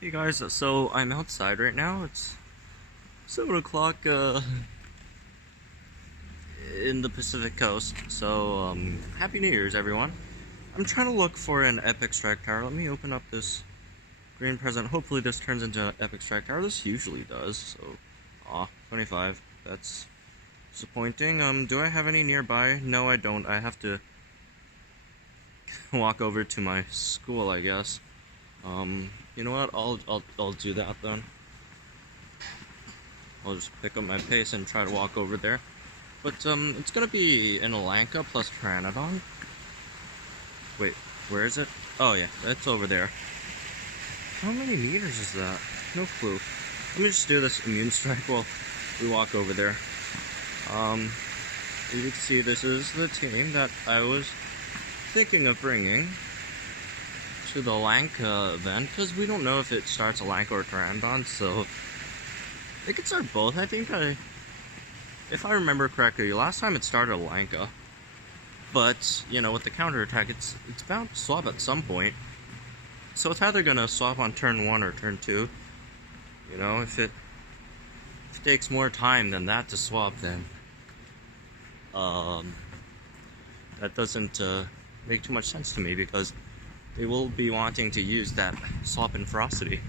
Hey guys, so I'm outside right now. It's 7 o'clock in the Pacific Coast. So, Happy New Year's, everyone. I'm trying to look for an epic strike tower. Let me open up this green present. Hopefully this turns into an epic strike tower. This usually does, so... Aw, 25. That's disappointing. Do I have any nearby? No, I don't. I have to walk over to my school, I guess. You know what? I'll do that then. I'll just pick up my pace and try to walk over there. But it's gonna be an Alanqa plus Pteranodon. Wait, where is it? Oh yeah, that's over there. How many meters is that? No clue. Let me just do this immune strike while we walk over there. You can see this is the team that I was thinking of bringing to the Lanka event, because we don't know if it starts Alanqa or Pteranodon, so it could start both. I think if I remember correctly, last time it started Alanqa, but you know, with the counterattack, it's bound to swap at some point. So it's either gonna swap on turn 1 or turn 2. You know, if it takes more time than that to swap, then that doesn't make too much sense to me, because they will be wanting to use that swap in ferocity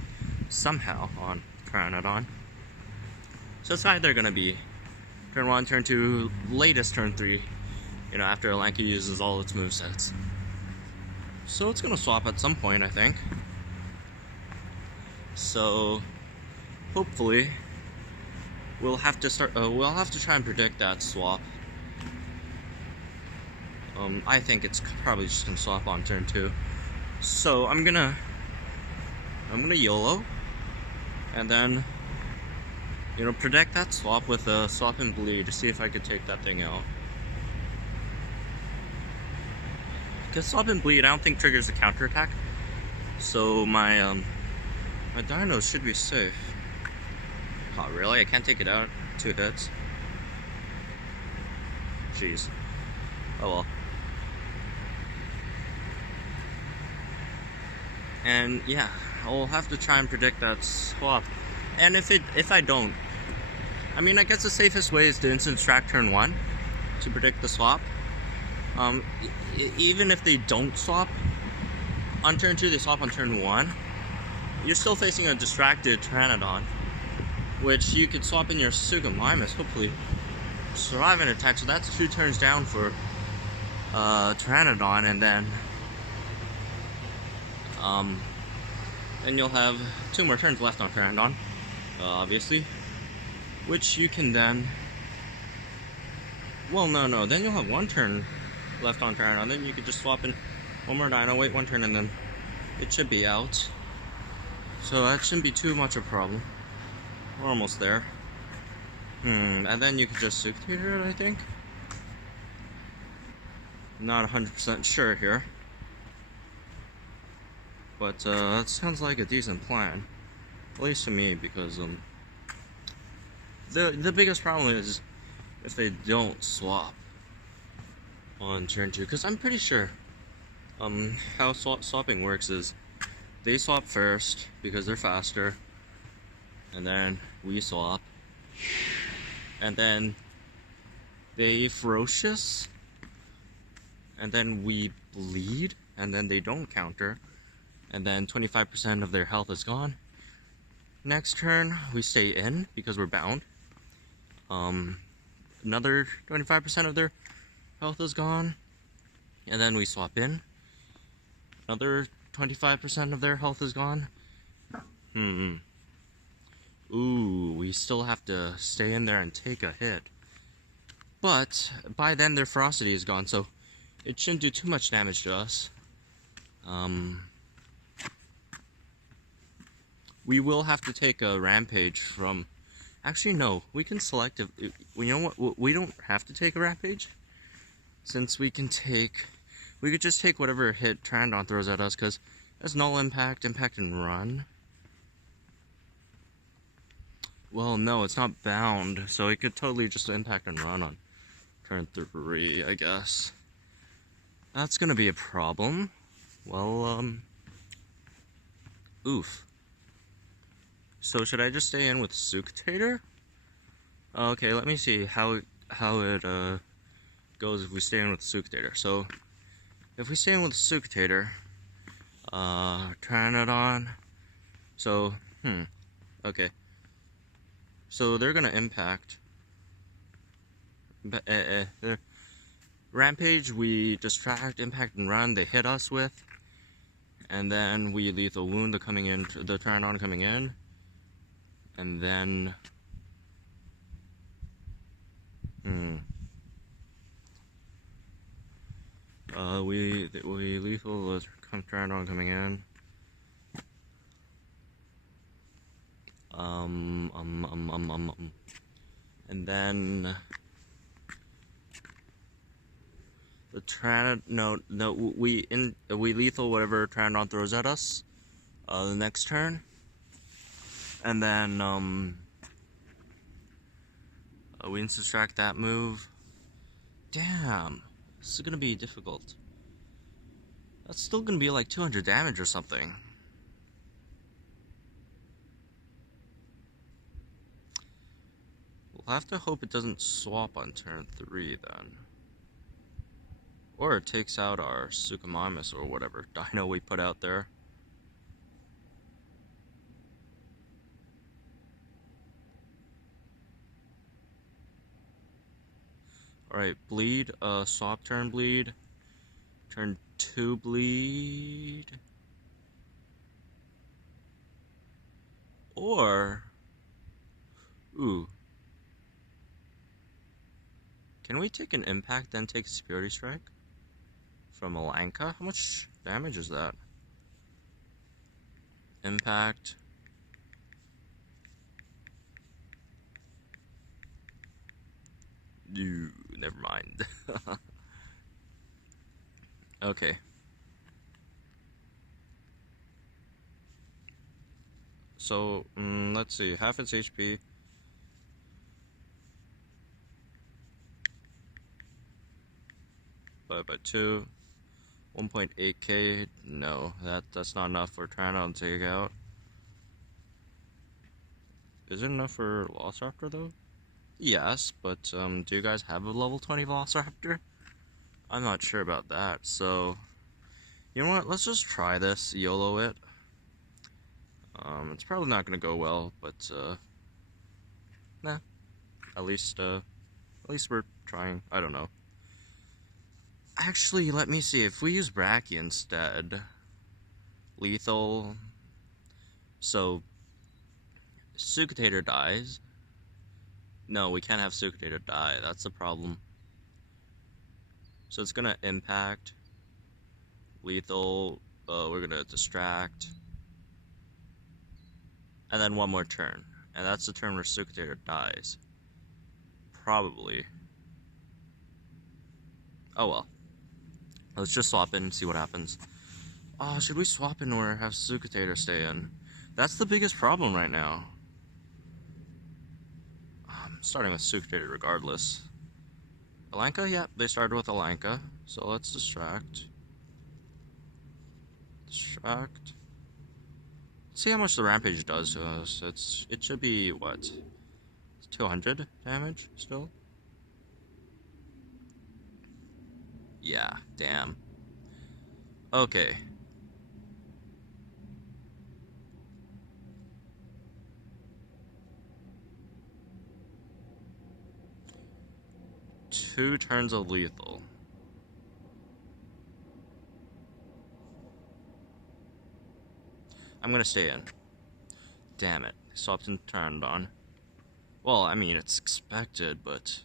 somehow on Pteranodon. So it's either gonna be turn 1, turn 2, latest turn 3, you know, after Lanka uses all its movesets. So it's gonna swap at some point, I think. So hopefully we'll have to try and predict that swap. I think it's probably just gonna swap on turn 2. So I'm gonna YOLO, and then, you know, predict that swap with a swap and bleed to see if I could take that thing out. Because swap and bleed, I don't think triggers a counterattack, so my my dinos should be safe. Oh really? I can't take it out. 2 hits. Jeez. Oh well. And yeah, I'll have to try and predict that swap. And if I don't, I mean, I guess the safest way is to instant extract turn 1 to predict the swap. Even if they don't swap on turn 2, they swap on turn 1. You're still facing a distracted Pteranodon, which you could swap in your Sugamimus, hopefully survive an attack. So that's 2 turns down for Pteranodon, and then you'll have 2 more turns left on Pteranodon, obviously, which you can then, well, no, then you'll have 1 turn left on Pteranodon. Then you could just swap in 1 more dino, wait 1 turn, and then it should be out. So that shouldn't be too much of a problem. We're almost there. And then you could just succeed it, I think. Not 100% sure here, but that sounds like a decent plan, at least to me, because the biggest problem is if they don't swap on turn 2, because I'm pretty sure how swapping works is they swap first because they're faster, and then we swap, and then they ferocious, and then we bleed, and then they don't counter, and then 25% of their health is gone. Next turn, we stay in because we're bound. Another 25% of their health is gone, and then we swap in. Another 25% of their health is gone. Ooh, we still have to stay in there and take a hit. But by then their ferocity is gone, so it shouldn't do too much damage to us. We will have to take a rampage from... Actually, no. We can select... You know what? We don't have to take a rampage, since we can take... We could just take whatever hit Pteranodon throws at us, because that's null impact, impact, and run. Well, no, it's not bound, so it could totally just impact and run on turn 3, I guess. That's gonna be a problem. Well, oof. So should I just stay in with Suctator? Okay, let me see how it goes if we stay in with Suctator. So if we stay in with Suctator, Pteranodon. So okay. So they're gonna impact. Rampage, we distract, impact, and run. They hit us with, and then we lethal wound the Pteranodon coming in, and then we lethal the Pteranodon coming in. And then the Pteranodon. We lethal whatever Pteranodon throws at us. The next turn, and then we distract that move. Damn, this is gonna be difficult. That's still gonna be like 200 damage or something. We'll have to hope it doesn't swap on turn 3 then. Or it takes out our Suchomimus or whatever dino we put out there. Alright, bleed, swap turn bleed. Turn 2 bleed. Or, can we take an impact then take a Security Strike? From Alanqa? How much damage is that? Impact. Never mind. Okay. So, let's see. Half its HP. By 2. 1.8k. No, that's not enough for Pteranodon to take out. Is it enough for Velociraptor though? Yes, but do you guys have a level 20 Velociraptor? I'm not sure about that, so you know what, let's just try this, YOLO it. It's probably not gonna go well, but nah. At least we're trying. I don't know. Actually, let me see, if we use Brachy instead, lethal, so Suctator dies. No, we can't have Suctator die, that's the problem. So it's gonna impact, lethal, we're gonna distract, and then one more turn. And that's the turn where Suctator dies. Probably. Oh well. Let's just swap in and see what happens. Should we swap in or have Suctator stay in? That's the biggest problem right now. Starting with Suctator regardless. Alanqa? Yeah, they started with Alanqa. So let's distract. Distract. See how much the Rampage does to us. It should be, what? 200 damage still? Yeah, damn. Okay. Two turns of lethal. I'm gonna stay in. Damn it. Swapped and turned on. Well, I mean, it's expected, but...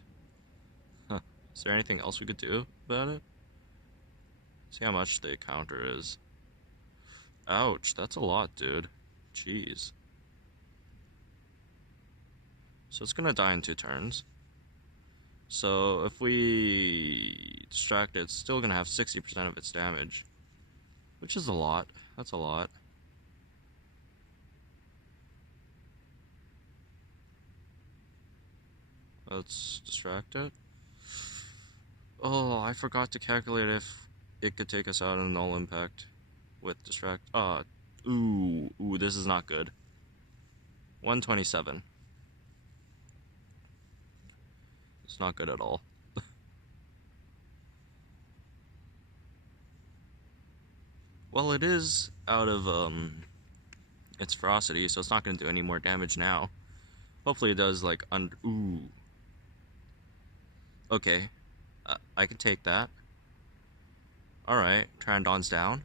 Is there anything else we could do about it? See how much the counter is. Ouch, that's a lot, dude. Jeez. So it's gonna die in 2 turns. So if we distract it, it's still gonna have 60% of its damage. Which is a lot. That's a lot. Let's distract it. Oh, I forgot to calculate if it could take us out in null impact with distract. Ooh, this is not good. 127. It's not good at all. Well, it is out of its ferocity, so it's not going to do any more damage now. Hopefully it does, like, ooh. Okay. I can take that. Alright, Pteranodon's down.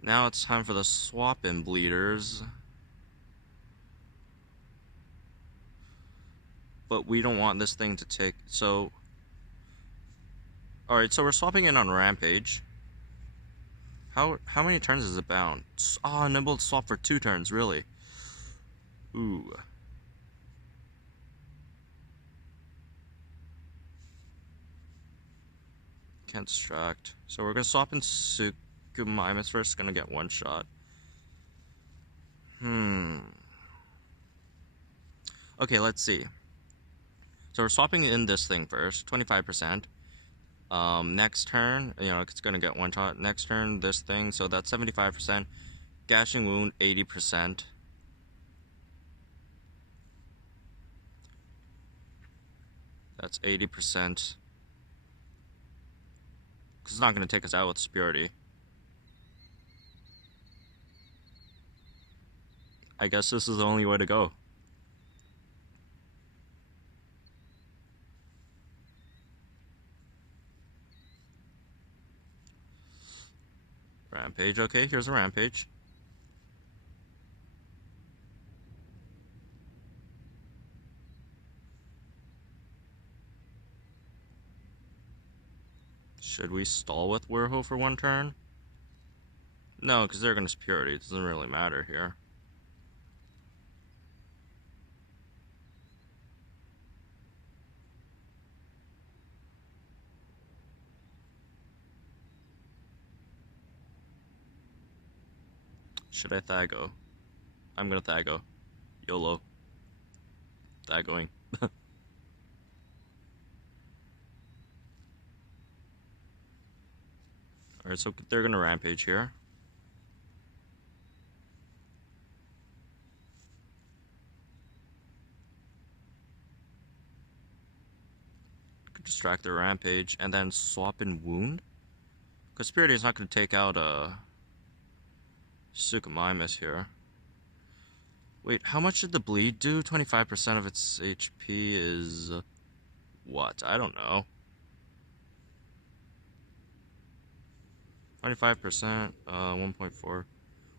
Now it's time for the swap-in bleeders. But we don't want this thing to take... So... Alright, so we're swapping in on Rampage. How many turns is it bound? Ah, Nimble swap for 2 turns, really? Ooh. Can't distract. So we're gonna swap in Sukumimus first, gonna get 1 shot. Okay, let's see. So we're swapping in this thing first, 25%. Next turn, you know, it's gonna get 1 shot. Next turn, this thing, so that's 75%. Gashing wound, 80%. That's 80%. Because it's not gonna take us out with Spurity. I guess this is the only way to go. Rampage, okay, here's a Rampage. Should we stall with Werho for 1 turn? No, because they're going to Purity. It doesn't really matter here. Should I Thago? I'm going to Thago. YOLO. Thagoing. Alright, so they're going to Rampage here. Could distract their Rampage and then swap in Wound. Because Spurity is not going to take out Sukumimus here. Wait, how much did the bleed do? 25% of its HP is... what? I don't know. 25%, 1.4.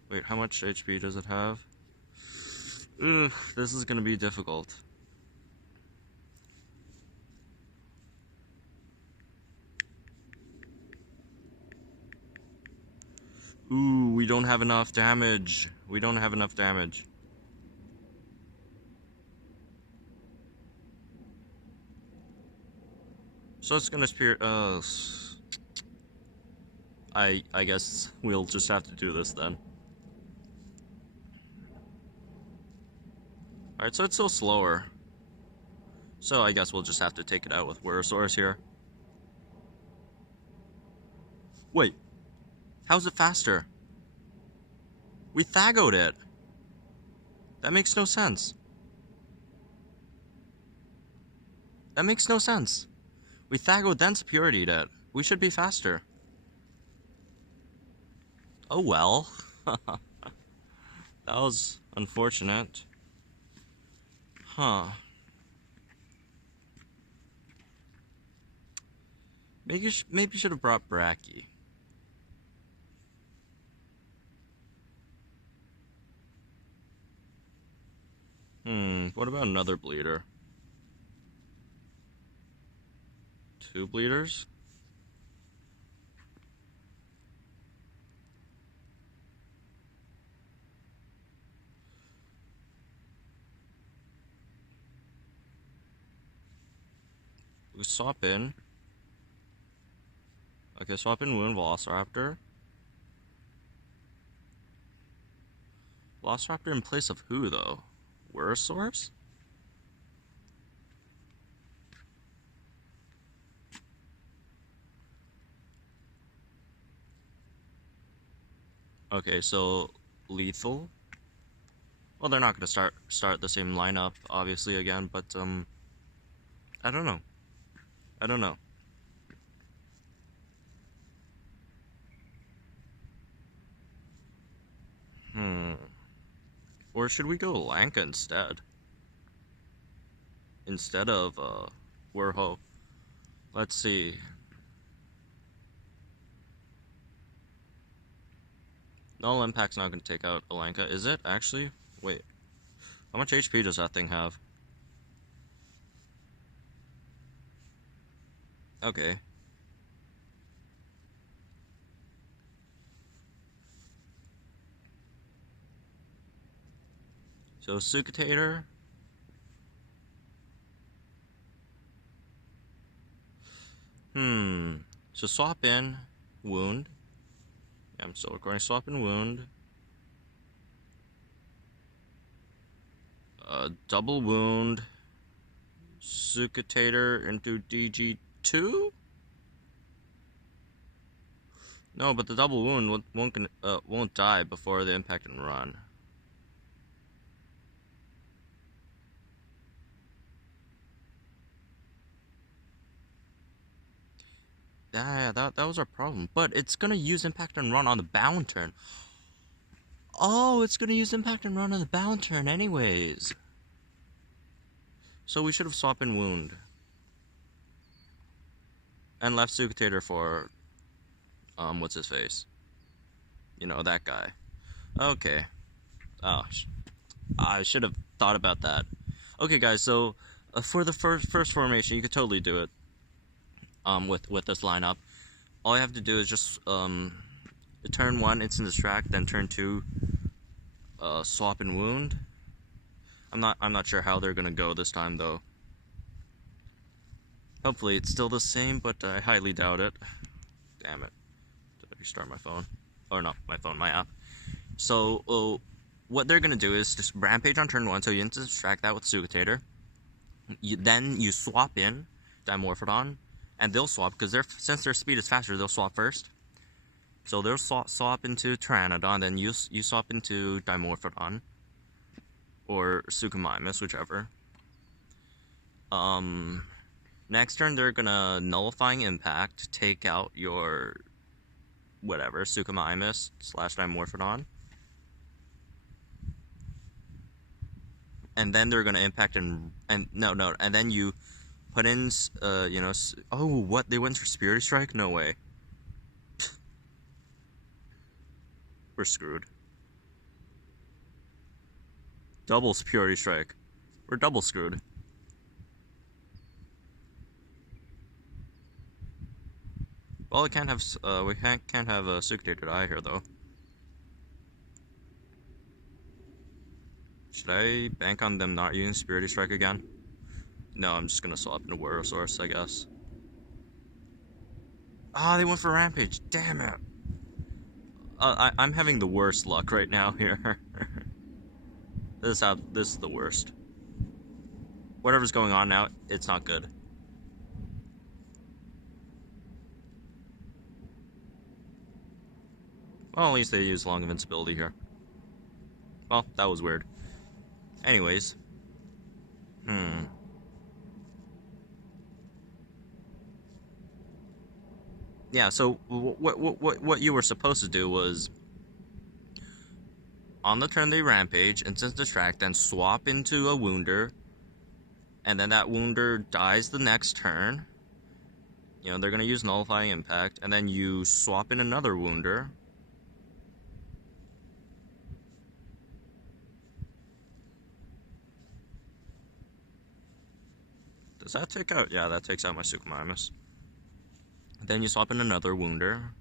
Wait, how much HP does it have? Ugh, this is gonna be difficult. Ooh, we don't have enough damage. We don't have enough damage. So it's gonna spirit, I guess we'll just have to do this then. Alright, so it's still slower. So I guess we'll just have to take it out with Werosaurus here. Wait. How's it faster? We Thagoed it. That makes no sense. That makes no sense. We Thagoed then Superioritied it. We should be faster. Oh well. That was unfortunate. Huh. Maybe should have brought Bracky. What about another bleeder? 2 bleeders? We swap in. Okay, swap in Wound Velociraptor. Velociraptor in place of who, though? Werosaurus? Okay, so lethal. Well, they're not going to start the same lineup, obviously, again, but, I don't know. I don't know. Or should we go Lanka instead? Instead of, Warho. Let's see. Null Impact's not going to take out Alanqa, is it? Actually? Wait. How much HP does that thing have? Okay. So, Sucutator. So swap in, wound. Yeah, I'm still recording. Swap in wound. Double wound. Sucutator into DG2? No, but the double wound won't die before the impact and run. Yeah, that was our problem. But it's gonna use impact and run on the bound turn. Oh, it's gonna use impact and run on the bound turn anyways. So we should have swapped in wound. And left Sucutator for, what's his face? You know, that guy. Okay. Oh, I should have thought about that. Okay, guys, so for the first formation, you could totally do it with this lineup. All you have to do is just turn 1 instant distract, then turn 2 swap and wound. I'm not sure how they're gonna go this time though. Hopefully it's still the same, but I highly doubt it. Damn it. Did I restart my phone? Or not my phone, my app. So what they're gonna do is just rampage on turn 1, so you instant distract that with Sucutator. Then you swap in Dimorphodon, and they'll swap, because since their speed is faster, they'll swap first. So they'll swap into Pteranodon, then you swap into Dimorphodon. Or Suchomimus, whichever. Next turn, they're gonna Nullifying Impact, take out your whatever, Suchomimus / Dimorphodon. And then they're gonna impact and then you put in, you know, oh, what, they went for Spirit Strike? No way. We're screwed. Double Superiority Strike. We're double screwed. Well, we can't have a Sucutator die here though. Should I bank on them not using Superiority Strike again? No, I'm just gonna swap into Warosaurus, I guess. Ah, they went for Rampage. Damn it. I'm having the worst luck right now here. This is the worst. Whatever's going on now, it's not good. Well, at least they use long invincibility here. Well, that was weird. Anyways. Yeah, so what you were supposed to do was, on the turn they rampage, instant distract, then swap into a wounder, and then that wounder dies the next turn. You know, they're gonna use Nullifying Impact, and then you swap in another wounder. Does that take out? Yeah, that takes out my Suchomimus. Then you swap in another wounder.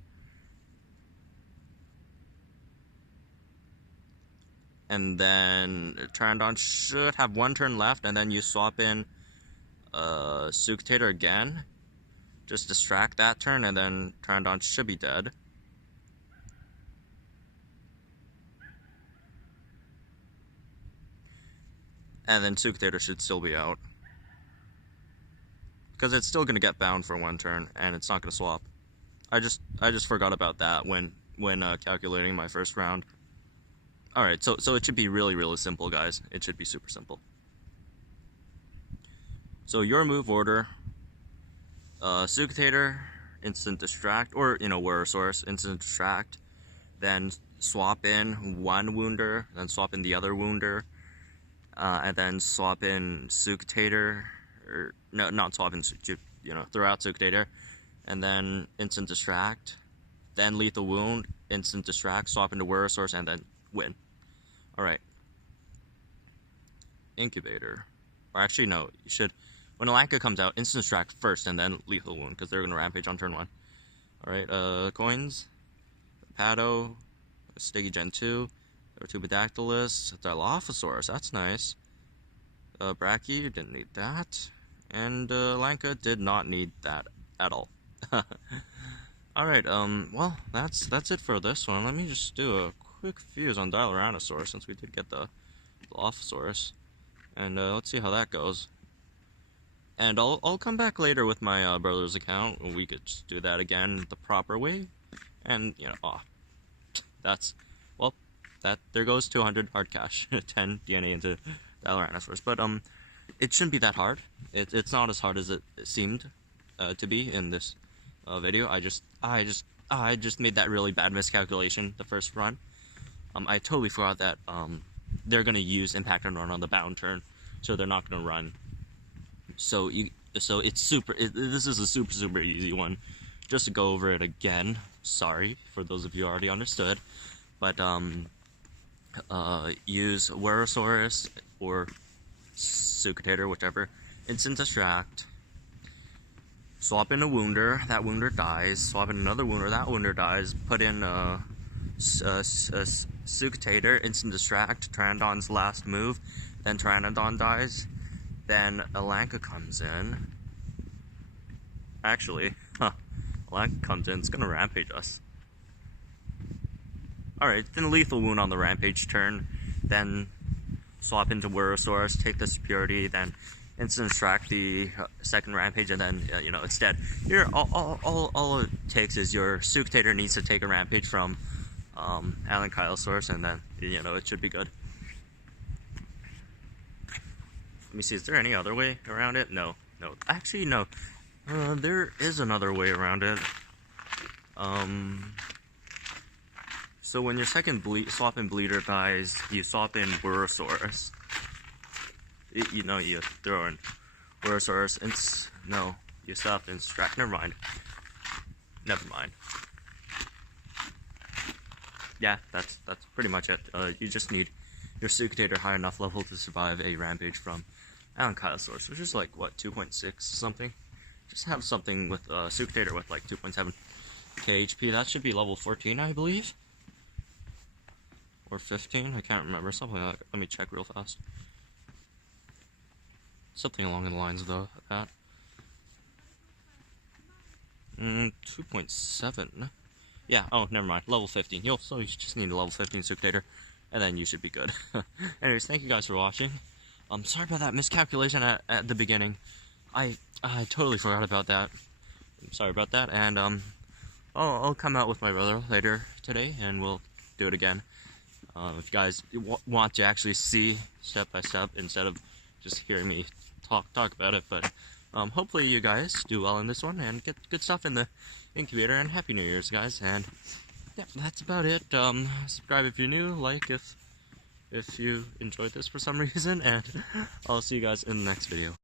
And then Pteranodon should have one turn left, and then you swap in Sucutator again. Just distract that turn, and then Pteranodon should be dead. And then Sucutator should still be out. Because it's still going to get bound for one turn, and it's not going to swap. I just forgot about that when calculating my first round. Alright, so it should be really simple, guys. It should be super simple. So your move order, Sucatator, instant distract, or, Worosaurus, instant distract, then swap in one wounder, then swap in the other wounder, and then swap in Sucatator, or, no, not swap in, throw out Sucatator, and then instant distract, then lethal wound, instant distract, swap into Worosaurus, and then win. Alright. Incubator. Or actually, no, you should, when Alanqa comes out, instant distract first, and then lethal wound, because they're going to rampage on turn 1. Alright, coins, Pado, Sticky Gen 2, Tubodactylus, Dilophosaurus, that's nice. Brachy, didn't need that. And Lanka did not need that at all. Alright, well, that's it for this one. Let me just do a quick fuse on Tyranosaurus, since we did get the Dilophosaurus. And let's see how that goes. And I'll come back later with my brother's account. We could just do that again the proper way. And, there goes 200 hard cash, 10 DNA into Tyranosaurus. But it shouldn't be that hard. It's not as hard as it seemed to be in this video. I just made that really bad miscalculation the first run. I totally forgot that they're gonna use impact and run on the bound turn, so they're not gonna run. So it's super. This is a super easy one. Just to go over it again. Sorry for those of you who already understood, but use Worosaurus or Sucatator, whichever. Instant distract. Swap in a wounder. That wounder dies. Swap in another wounder. That wounder dies. Put in Sucatator. Instant distract. Pteranodon's last move. Then Pteranodon dies. Then Alanqa comes in. Actually, Alanqa comes in. It's gonna rampage us. Alright, then lethal wound on the rampage turn. Then swap into Worosaurus, take the security, then instant distract the second rampage, and then, it's dead. Here, all it takes is your Sucatator needs to take a rampage from Alanqa, and then, it should be good. Let me see, is there any other way around it? No. Actually, no. There is another way around it. So when your second swap in bleeder dies, you swap in Worosaurus. You throw in Worosaurus. You swap in distract. Never mind. Yeah, that's pretty much it. You just need your Sucatator high enough level to survive a rampage from Alanqa, which is like, what, 2.6 something? Just have something with Sucatator with like 2.7k HP. That should be level 14, I believe. Or 15, I can't remember. Something like that. Let me check real fast. Something along the lines of that. 2.7. Yeah, oh, never mind. Level 15. You just need a level 15 Sucatator, and then you should be good. Anyways, thank you guys for watching. Sorry about that miscalculation at the beginning. I totally forgot about that. I'm sorry about that, and I'll come out with my brother later today, and we'll do it again. If you guys want to actually see step by step instead of just hearing me talk about it, but hopefully you guys do well in this one and get good stuff in the incubator, and Happy New Year's, guys. And yeah, that's about it. Subscribe if you're new, like if you enjoyed this for some reason, and I'll see you guys in the next video.